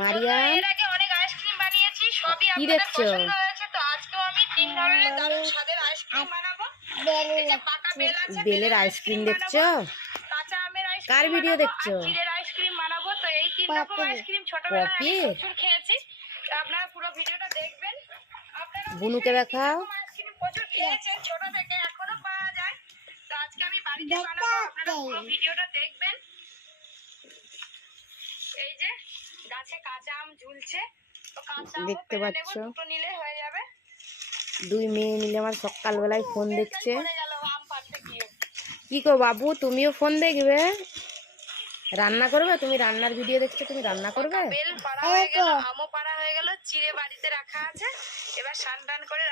মারিয়া এর আগে অনেক আইসক্রিম বানিয়েছি, সবই কি আপনাদের দেখছো? পছন্দ হয়েছে। তো আজকেও আমি 3 ধরনের দারুণ স্বাদের আইসক্রিম বানাবো। এই যে পাকা বেল আছে, বেলের আইসক্রিম দেখছো? কাঁচা আমের কার আইসক্রিম ভিডিও বানাবো, দেখছো? আর ক্ষীরের আইসক্রিম বানাবো। তো এই 3 রকম আইসক্রিম ছোটবেলায় আমি পপি প্রচুর খেয়েছি। তো আপনারা পুরো ভিডিওটা দেখবেন। আপনারা বুনুকে দেখাও। আইসক্রিম প্রচুর খেয়েছেন ছোট থেকে, এখনো পাওয়া যায়। তো আজকে আমি বাড়িতে বানাবো, আপনারা পুরো ভিডিওটা দেখবেন। এই যে গাছে কাঁচা আম ঝুলছে, তো কাঁচা আম দেখতে পেড়ে নেব, পাচ্ছ দুটো নিলে হয়ে যাবে। দুই মেয়ে মিলে আমার সকালবেলায় ফোন দেখছে। পড়ে গেল আম পাড়তে গিয়ে। কি গো বাবু, তুমিও ফোন দেখবে? রান্না করবে? তুমি রান্নার ভিডিও দেখছো, তুমি রান্না করবে? বেল পাড়া হয়ে গেল, আমও পাড়া হয়ে গেল, চিড়ে বাড়িতে রাখা আছে। এবার স্নান টান করে